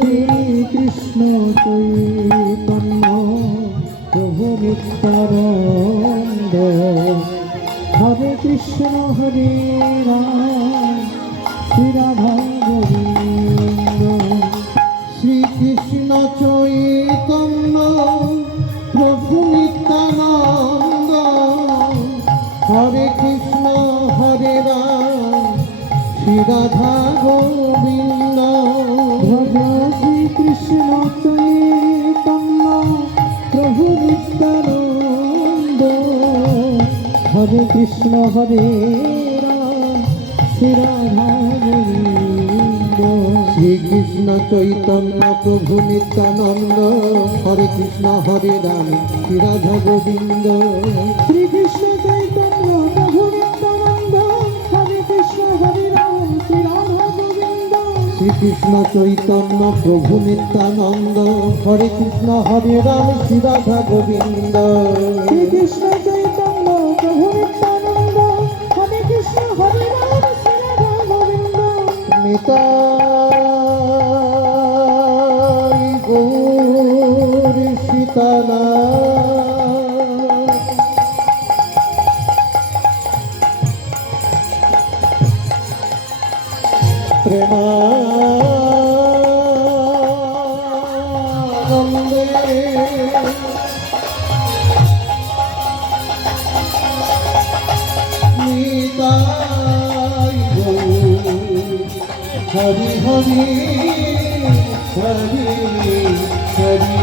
শ্রীকৃষ্ণ চৈতন্য প্রভু নিত্যানন্দ হরে কৃষ্ণ হরে রাম শ্রী রাধা গোবিন্দ শ্রীকৃষ্ণ চৈতন্য প্রভু নিত্যানন্দ হরে কৃষ্ণ হরে রাম শ্রী রাধা গোবিন্দ ভজ শ্রীকৃষ্ণ চৈতন্য প্রভু নিত্যানন্দ হরে কৃষ্ণ হরে রাম শ্রী রাধা গোবিন্দ শ্রীকৃষ্ণ চৈতন্য প্রভু নিত্যানন্দ হরে কৃষ্ণ হরে রাম শ্রী রাধা গোবিন্দ শ্রীকৃষ্ণ চৈতন্য প্রভু নিত্যানন্দ হরে কৃষ্ণ হরে রাম শ্রী রাধা গোবিন্দ শ্রীকৃষ্ণ চৈতন্য প্রভু নিত্যানন্দ হরে কৃষ্ণ হরে রাম শ্রী রাধা গোবিন্দ শ্রীকৃষ্ণ চৈতন্য প্রভু নিত্যানন্দ হরে কৃষ্ণ হরে রাম শ্রী রাধা গোবিন্দ নিতাই গৌর সীতানাথ প্রেমানন্দে নিতাই গৌর হরি হরি হরি হরি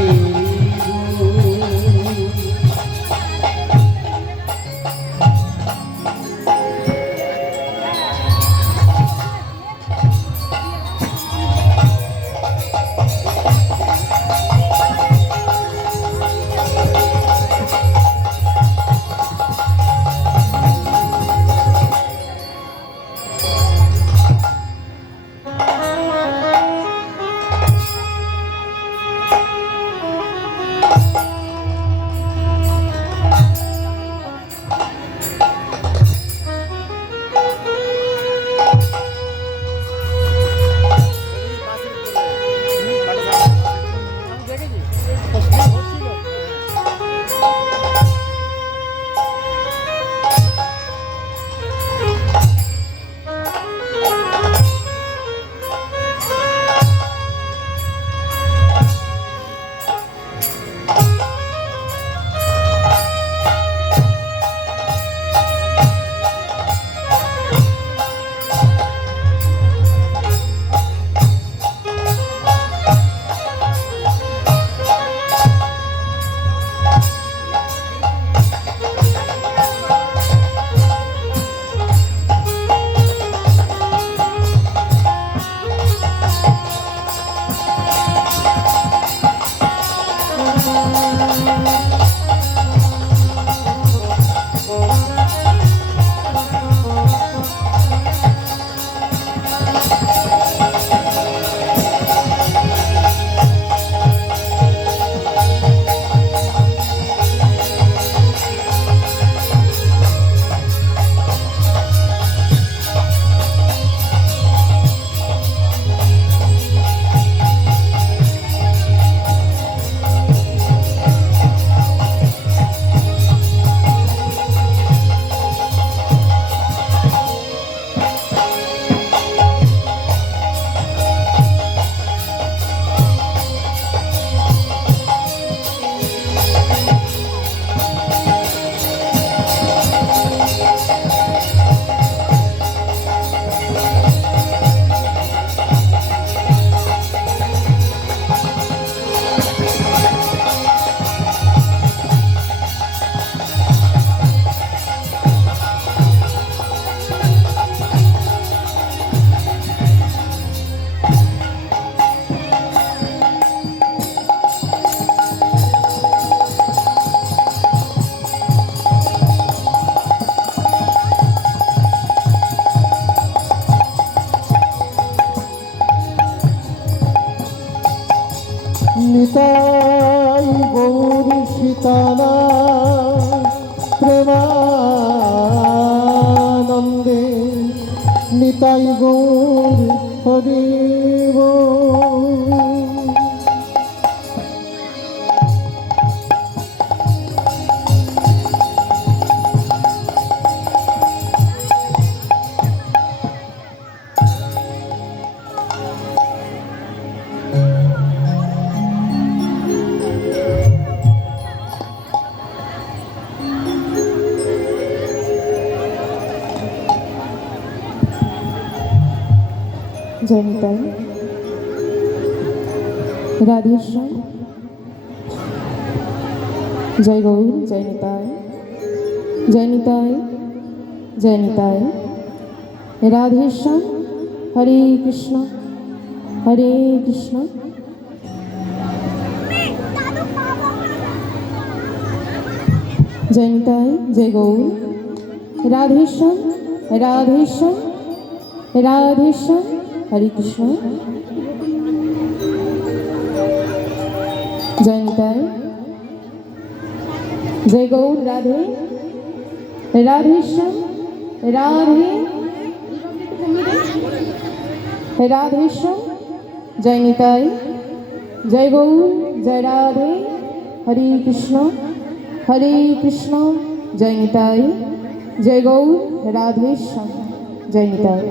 নিতাই গৌর সীতানাথ প্রেমানন্দে নিতাই গৌর হরি বল। জয় নিতাই। রাধেশ্যাম, জয় গৌর, জয় নিতাই, জয় নিতাই, জয় নিতাই। রাধেশ্যাম, হরে কৃষ্ণ, হরে কৃষ্ণ। জয় নিতাই, জয় গৌর। রাধেশ্যাম, রাধেশ্যাম, রাধেশ্যাম, হরে কৃষ্ণ। জয় নিতাই, জয় গৌর। রাধে, রাধেশ্যাম, রাধে, রাধেশ্যাম, জয় নিতাই, জয় গৌর, জয় রাধে, হরে কৃষ্ণ, হরে কৃষ্ণ। জয় নিতাই, জয় গৌর, রাধেশ্যাম, জয় নিতাই।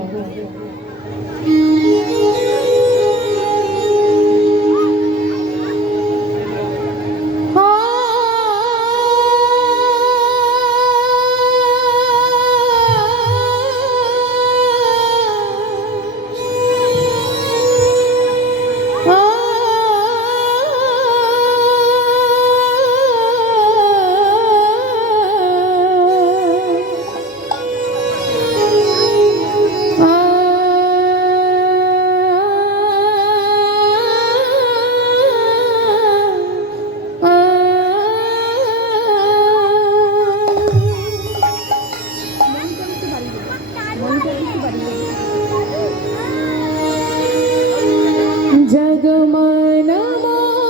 जगमन मोहन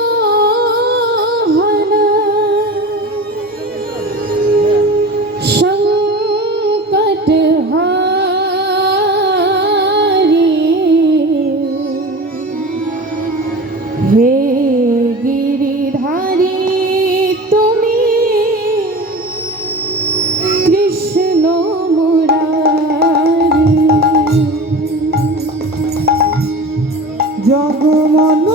संकट हारी, हे गिरिधारी तुमी कृष्ण मुरारी। जगमन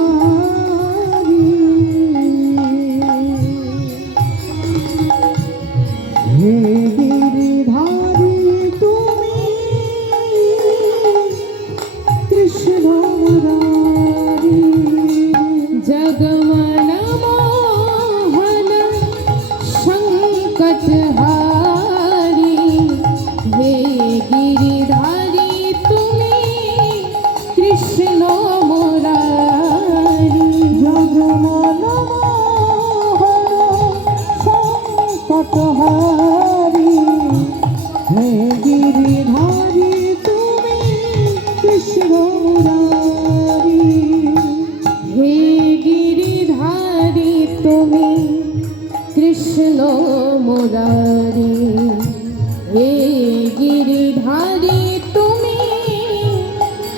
संकटहारी, हे गिरिधारी तुमी कृष्ण मुरारी। जगमन मोहन संकटहारी, हे गिरिधारी तुमी कृष्ण मुरारी। जगमन मोहन संकटहारी, हे गिरिधारी तुमी कृष्ण मुरारी। हे गिरिधारी तुमी कृष्ण मुरारी, हे गिरिधारी तुमी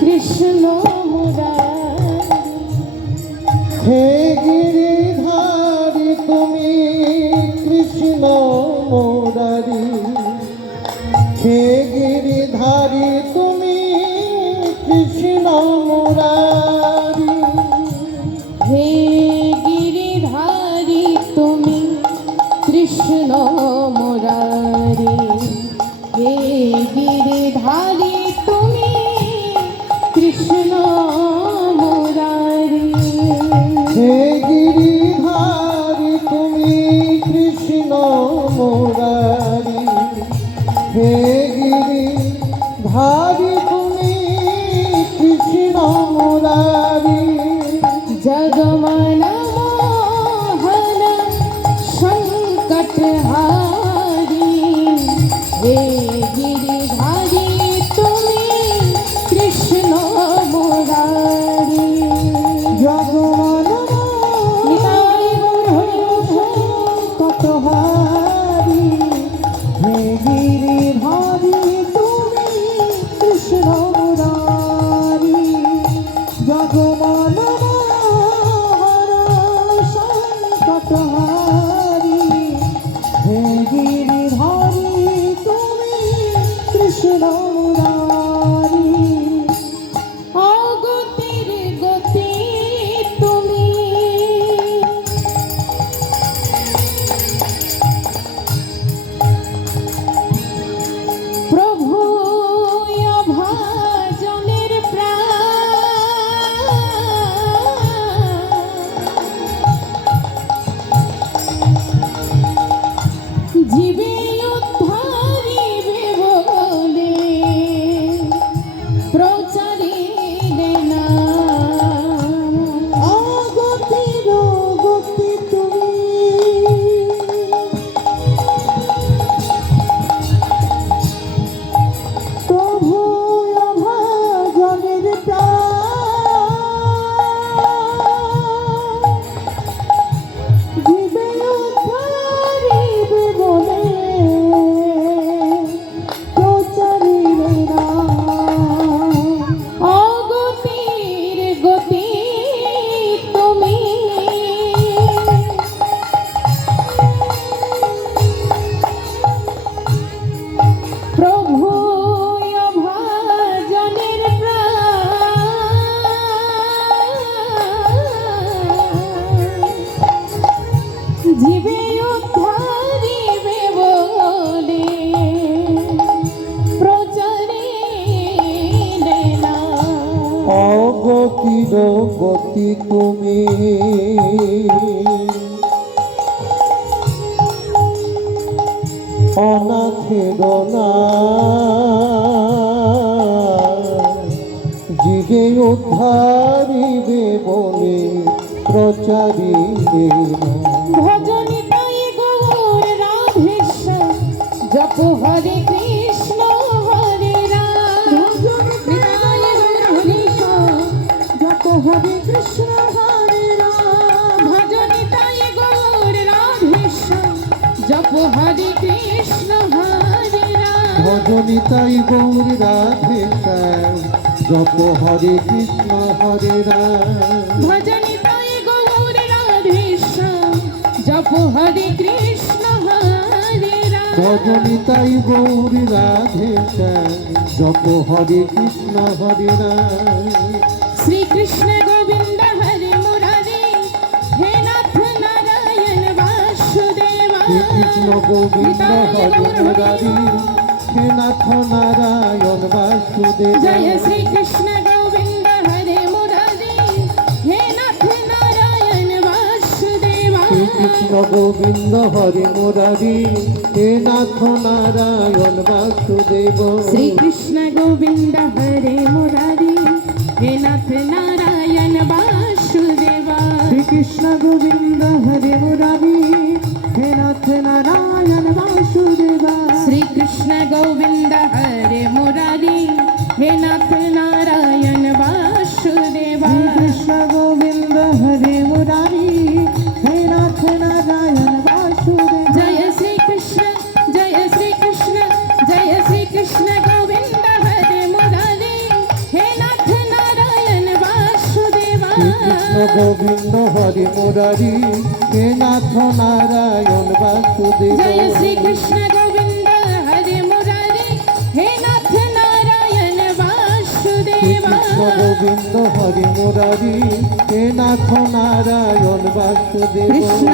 कृष्ण मुरारी। हे गिरिधारी तुमी कृष्ण मुरारी, हे गिरिधारी तुमी कृष्ण मुरारी। हे गिरिधारी तुमी कृष्ण मुरारी, हे गिरिधारी तुमी कृष्ण मुरारी। हे गिरिधारी तुमी कृष्ण मुरारी, हे गिरिधारी तुमी कृष्ण मुरारी। जगमन मोहन संकटहारी, অনাথের জিগে উদ্ধারিবে বলে প্রচারিবে না। ভজনি তাই গৌর রাধেশ্যাম জপ হরে কৃষ্ণ হরে রাম। ভজনি তাই গৌর রাধেশ্যাম জপ হরে কৃষ্ণ হরে রাম। ভজনি তাই গৌর রাধেশ্যাম জপ হরে কৃষ্ণ হরে রাম। ভজনিতাই গৌর রাধে শ্যাম জপ হরে কৃষ্ণ হরে রাম। ভজনি তাই গৌর রাধেশ্যাম জপ হরে কৃষ্ণ হরে রাম। ভজনিতাই গৌর রাধে শ্যাম জপ হরে কৃষ্ণ হরে রাম। শ্রীকৃষ্ণ গোবিন্দ হরে মুরারি হে নাথ নারায়ণ বাসুদেবা। শ্রীকৃষ্ণ গোবিন্দ হরে মুরারি হে নাথ নারায়ণ বাসুদেব। জয় শ্রীকৃষ্ণ গোবিন্দ হরে মুরারি হে নাথ নারায়ণ বাসুদেবা। শ্রীকৃষ্ণ গোবিন্দ হরে মুরারি হে নাথ নারায়ণ বাসুদেব। শ্রীকৃষ্ণ গোবিন্দ হরে মুরারি হে নাথ নারায়ণ বাসুদেবা। শ্রীকৃষ্ণ গোবিন্দ হরে মুরারি হে নাথ নারায়ণ বাসুদেবা। শ্রীকৃষ্ণ গোবিন্দ হরে মুরারি হে নাথ নারায়ণ বাসুদেবা। কৃষ্ণ গোবিন্দ হরে মুরারি হে নাথ নারায়ণ বাসুদেব। জয় শ্রীকৃষ্ণ জয় শ্রীকৃষ্ণ জয় শ্রীকৃষ্ণ গোবিন্দ হরে মুরারি হে নাথ নারায়ণ বাসুদেবা। কৃষ্ণ গোবিন্দ হরে মুরারি হে নাথ নারায়ণ বাসুদেব। জয় শ্রীকৃষ্ণ গোবিন্দ হরে মুরারি হে নাথ নারায়ণ বাসুদেবা। কৃষ্ণ গোবিন্দ হরে মুরারি হে নাথ নারায়ণ বাসুদেব। কৃষ্ণ